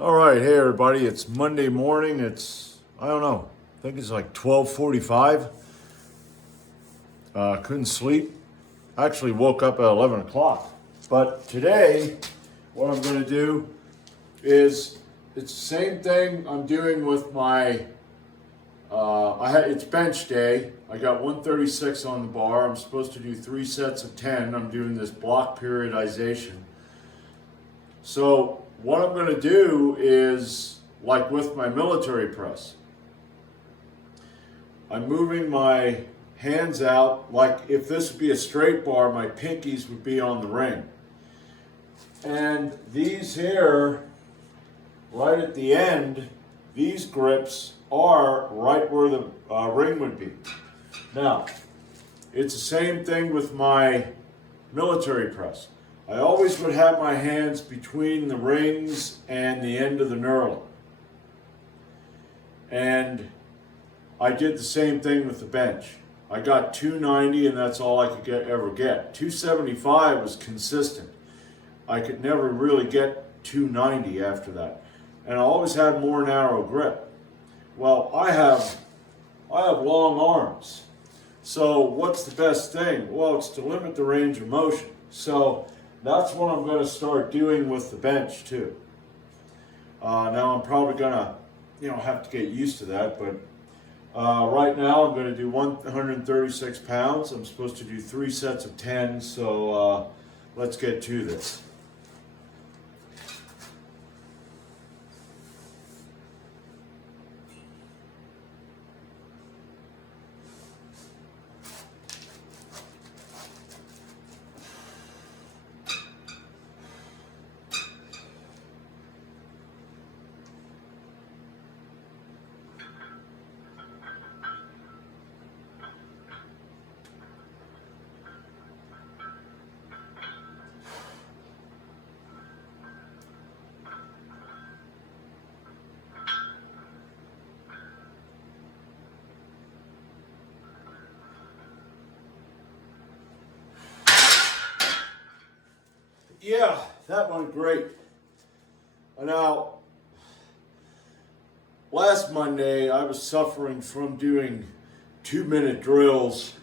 All right, hey everybody. It's Monday morning. I don't know. I think it's like 12:45. Couldn't sleep. Actually woke up at 11 o'clock. But today, what I'm going to do is it's the same thing I'm doing with my. It's bench day. I got 136 on the bar. I'm supposed to do 3 sets of 10. I'm doing this block periodization. So what I'm going to do is, like with my military press, I'm moving my hands out. Like if this would be a straight bar, my pinkies would be on the ring. And these here, right at the end, these grips are right where the ring would be. Now, it's the same thing with my military press. I always would have my hands between the rings and the end of the knurling. And I did the same thing with the bench. I got 290 and that's all I could ever get. 275 was consistent. I could never really get 290 after that. And I always had more narrow grip. Well, I have long arms. So what's the best thing? Well, it's to limit the range of motion. So that's what I'm going to start doing with the bench too. Now I'm probably going to, have to get used to that, but right now I'm going to do 136 pounds. I'm supposed to do 3 sets of 10, so let's get to this. Yeah, that went great. Now, last Monday I was suffering from doing 2-minute drills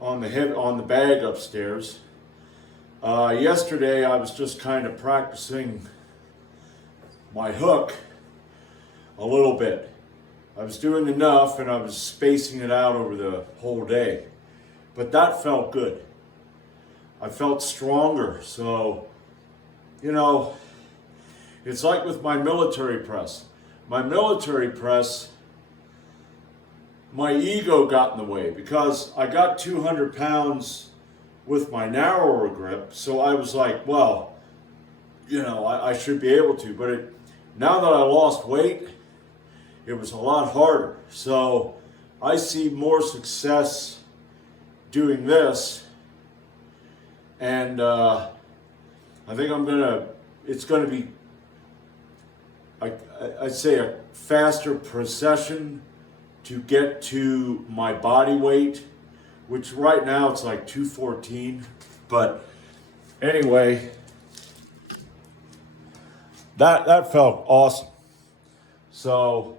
on the bag upstairs. Yesterday I was just kind of practicing my hook a little bit. I was doing enough and I was spacing it out over the whole day. But that felt good. I felt stronger. So, it's like with my military press. My military press, my ego got in the way because I got 200 pounds with my narrower grip. So I was like, well, I should be able to. But now that I lost weight, it was a lot harder. So I see more success doing this. And I think it's going to be, I'd say, a faster procession to get to my body weight, which right now it's like 214. But anyway, that felt awesome. So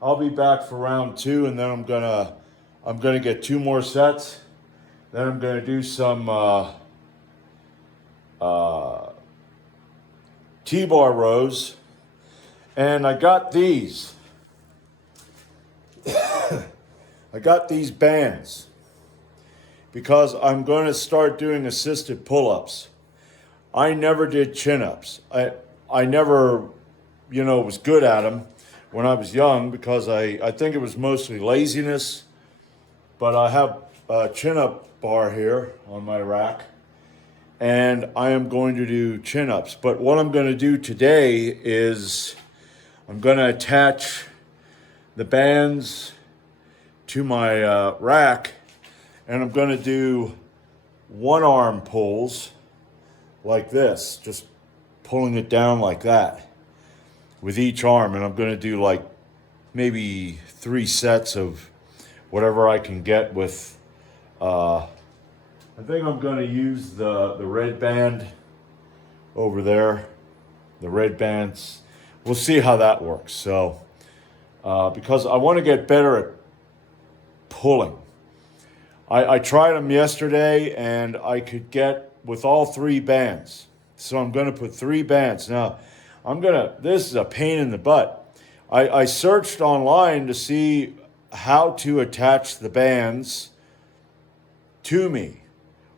I'll be back for round 2, and then I'm gonna get 2 more sets. Then I'm gonna do some T-bar rows, and I got these. I got these bands because I'm going to start doing assisted pull-ups. I never did chin-ups. I never, was good at them when I was young because I think it was mostly laziness. But I have a chin-up bar here on my rack, and I am going to do chin-ups. But what I'm going to do today is I'm going to attach the bands to my rack, and I'm going to do one-arm pulls like this, just pulling it down like that with each arm. And I'm going to do like maybe 3 sets of whatever I can get with I think I'm going to use the red band over there. The red bands. we'll see how that works. So, because I want to get better at pulling. I tried them yesterday and I could get with all 3 bands. So I'm going to put 3 bands. Now, this is a pain in the butt. I searched online to see how to attach the bands to me.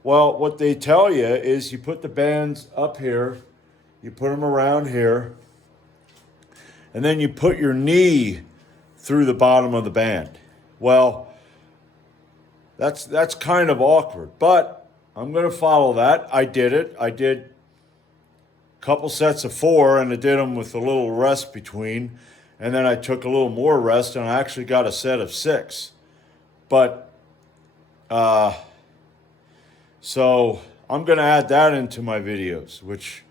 Well, what they tell you is you put the bands up here, you put them around here, and then you put your knee through the bottom of the band. Well, that's kind of awkward, but I'm going to follow that. I did it. I did a couple sets of 4, and I did them with a little rest between, and then I took a little more rest, and I actually got a set of 6. But so I'm going to add that into my videos, which,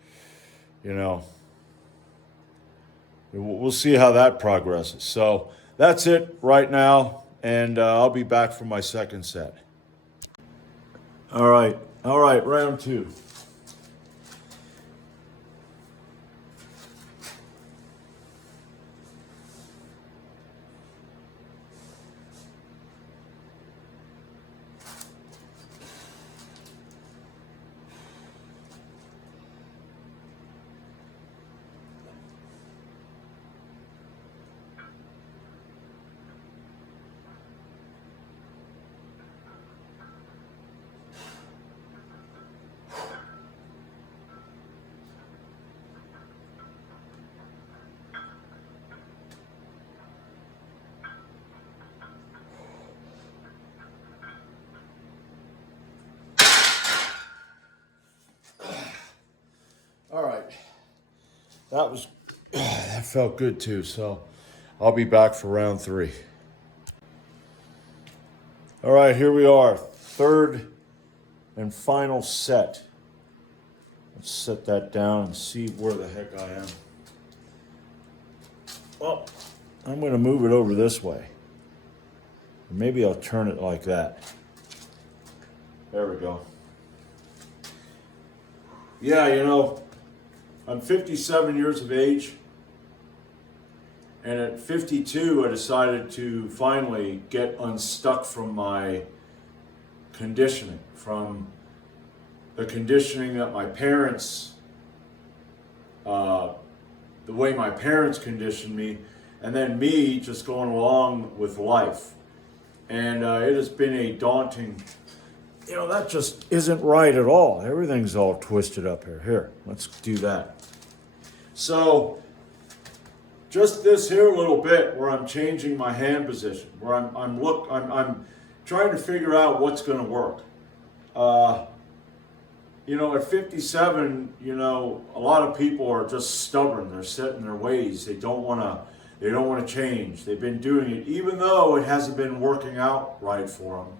we'll see how that progresses. So that's it right now, and I'll be back for my second set. All right, round 2. All right, that felt good too. So I'll be back for round 3. All right, here we are, third and final set. Let's set that down and see where the heck I am. Well, I'm going to move it over this way. Maybe I'll turn it like that. There we go. Yeah, I'm 57 years of age, and at 52, I decided to finally get unstuck from my conditioning, from the conditioning that my parents, the way my parents conditioned me, and then me just going along with life. And it has been a daunting, that just isn't right at all. Everything's all twisted up here. Here, let's do that. So, just this here little bit where I'm changing my hand position, where I'm trying to figure out what's going to work. At 57, a lot of people are just stubborn. They're set in their ways. They don't want to change. They've been doing it, even though it hasn't been working out right for them.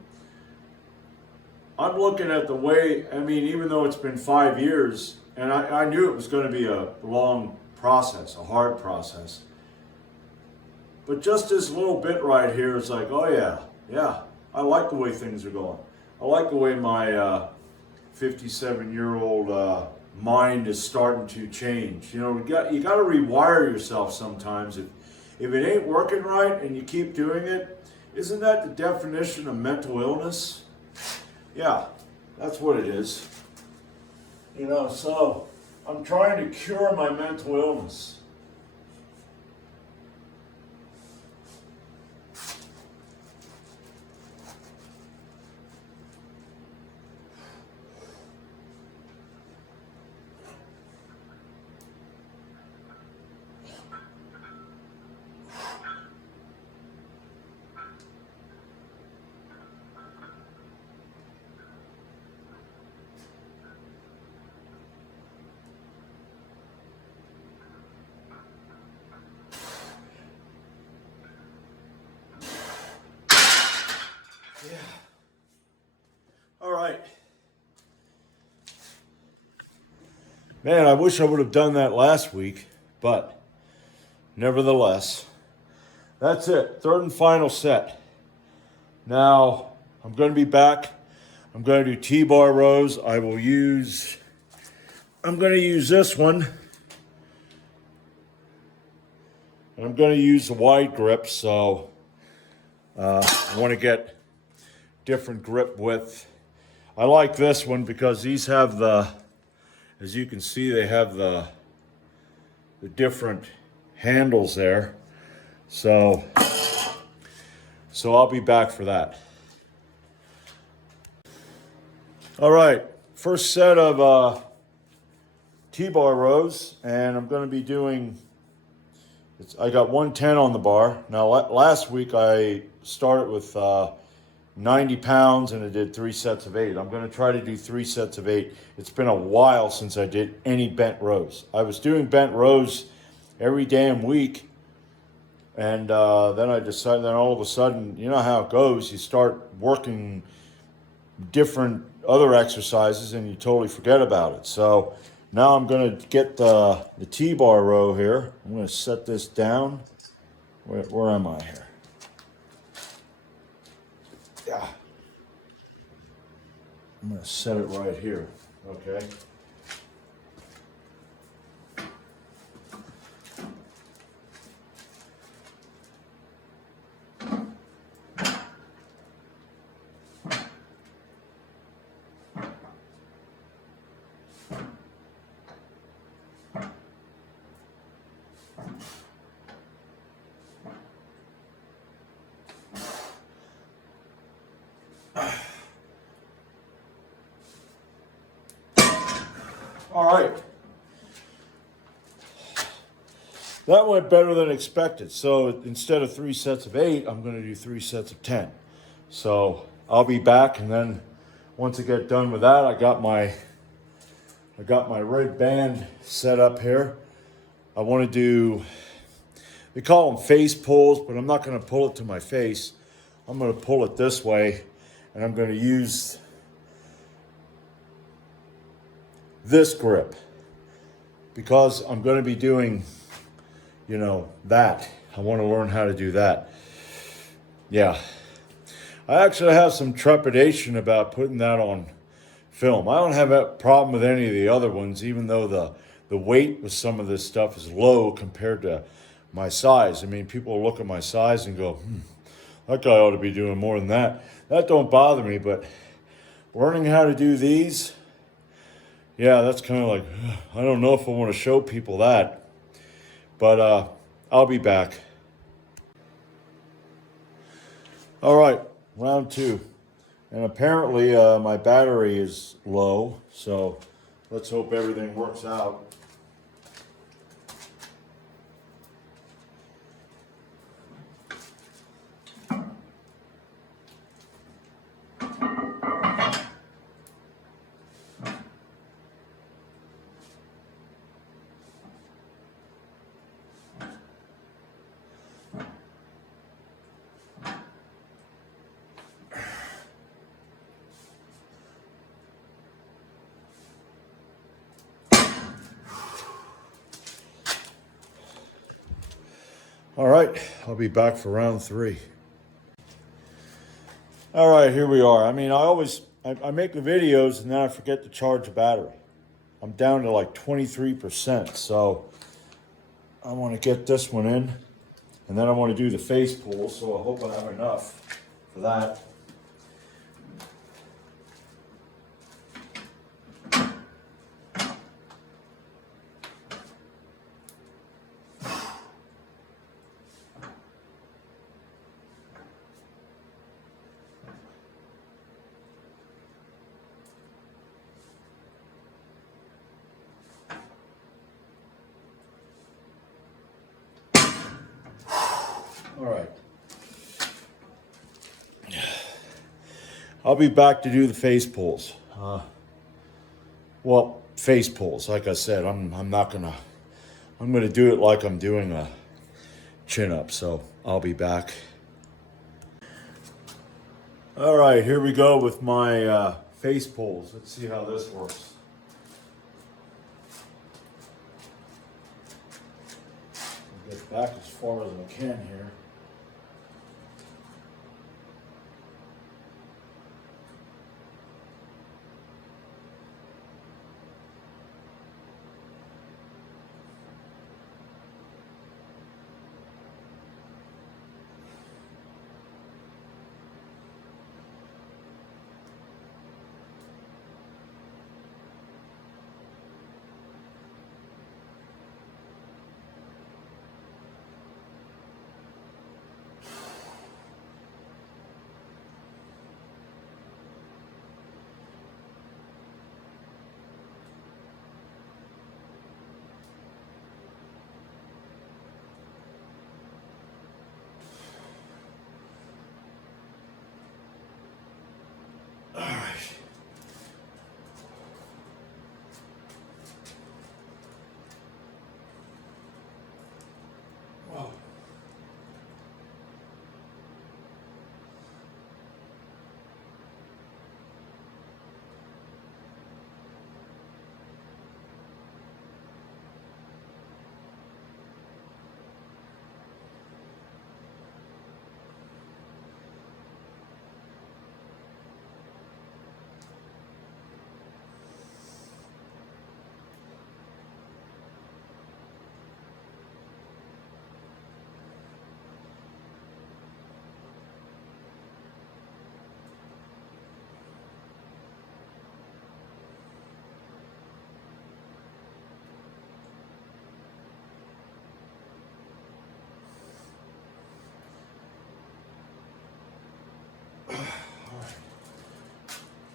I'm looking at the way, even though it's been 5 years, and I knew it was going to be a long process, a hard process. But just this little bit right here is like, oh yeah, I like the way things are going. I like the way my 57-year-old mind is starting to change. You got to rewire yourself sometimes. If it ain't working right and you keep doing it, isn't that the definition of mental illness? Yeah, that's what it is. So I'm trying to cure my mental illness. Yeah. All right. Man, I wish I would have done that last week, but nevertheless, that's it. Third and final set. Now, I'm going to be back. I'm going to do T-bar rows. I'm going to use this one. And I'm going to use the wide grip, so I want to get different grip width. I like this one because these have the, as you can see, they have the different handles there. So I'll be back for that. All right, first set of T-bar rows, and I'm going to be doing, I got 110 on the bar. Now last week I started with 90 pounds and I did 3 sets of 8. I'm going to try to do 3 sets of 8. It's been a while since I did any bent rows. I was doing bent rows every damn week, and then I decided, then all of a sudden, you know how it goes, you start working different other exercises and you totally forget about it. So now I'm going to get the T-bar row here. I'm going to set this down. Where am I here? Yeah. I'm going to set it right here. Okay. All right. That went better than expected. So instead of 3 sets of 8, I'm going to do 3 sets of 10. So I'll be back, and then once I get done with that, I got my red band set up here. I want to do, they call them face pulls, but I'm not going to pull it to my face. I'm going to pull it this way, and I'm going to use this grip because I'm going to be doing, you know, that. I want to learn how to do that. Yeah. I actually have some trepidation about putting that on film. I don't have a problem with any of the other ones, even though the weight with some of this stuff is low compared to my size. I mean, people look at my size and go, that guy ought to be doing more than that. That don't bother me, but learning how to do these, yeah, that's kind of like, I don't know if I want to show people that. But I'll be back. All right, round 2. And apparently my battery is low, so let's hope everything works out. All right, I'll be back for round 3. All right, here we are. I mean, I make the videos and then I forget to charge the battery. I'm down to like 23%, so I want to get this one in, and then I want to do the face pull, so I hope I have enough for that. All right. I'll be back to do the face pulls. Well, face pulls. Like I said, I'm gonna do it like I'm doing a chin up. So I'll be back. All right, here we go with my face pulls. Let's see how this works. I'll get back as far as I can here.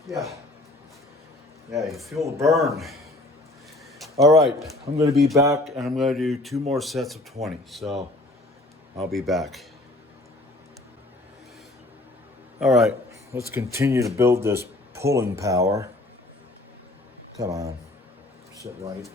Yeah. Yeah, you feel the burn. All right, I'm going to be back and I'm going to do 2 more sets of 20. So I'll be back. All right, let's continue to build this pulling power. Come on, sit right.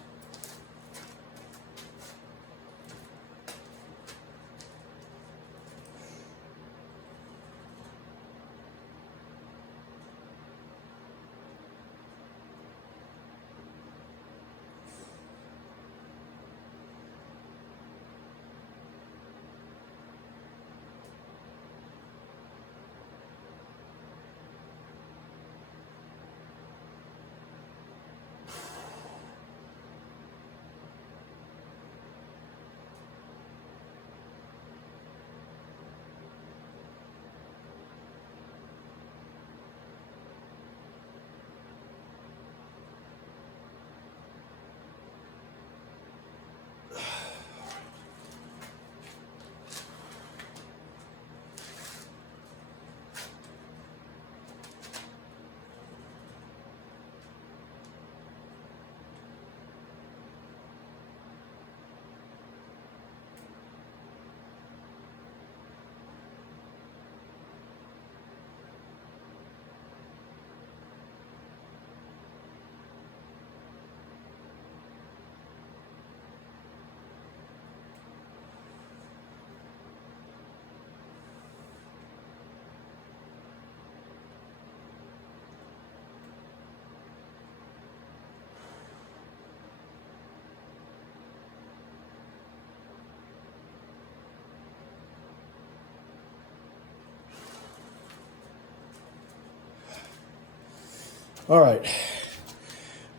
All right,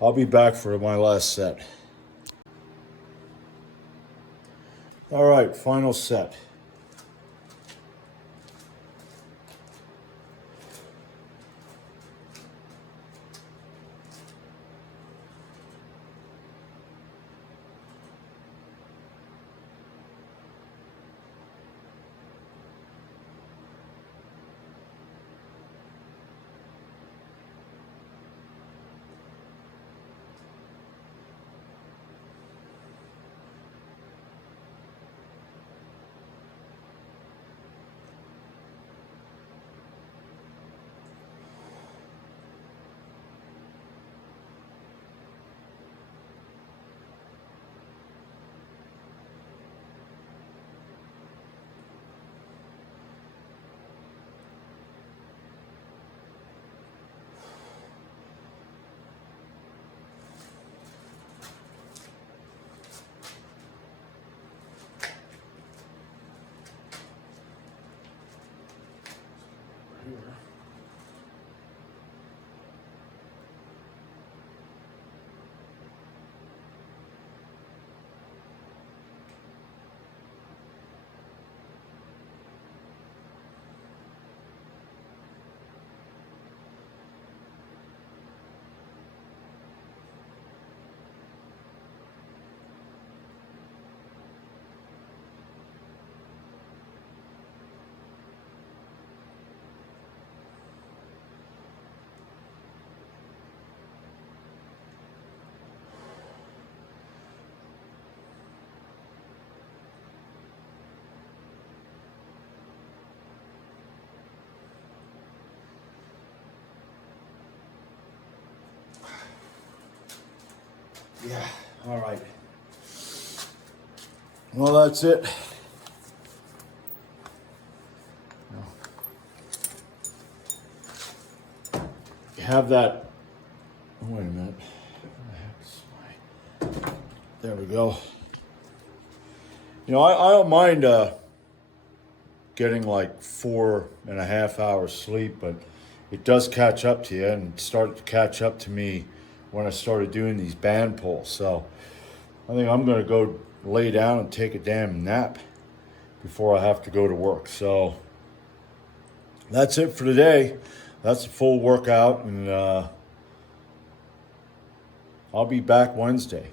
I'll be back for my last set. All right, final set. Yeah, all right. Well, that's it. You have that. Oh, wait a minute. There we go. You know, I don't mind getting like 4.5 hours sleep, but it does catch up to you and started to catch up to me when I started doing these band pulls. So I think I'm going to go lay down and take a damn nap before I have to go to work. So that's it for today. That's a full workout, and I'll be back Wednesday.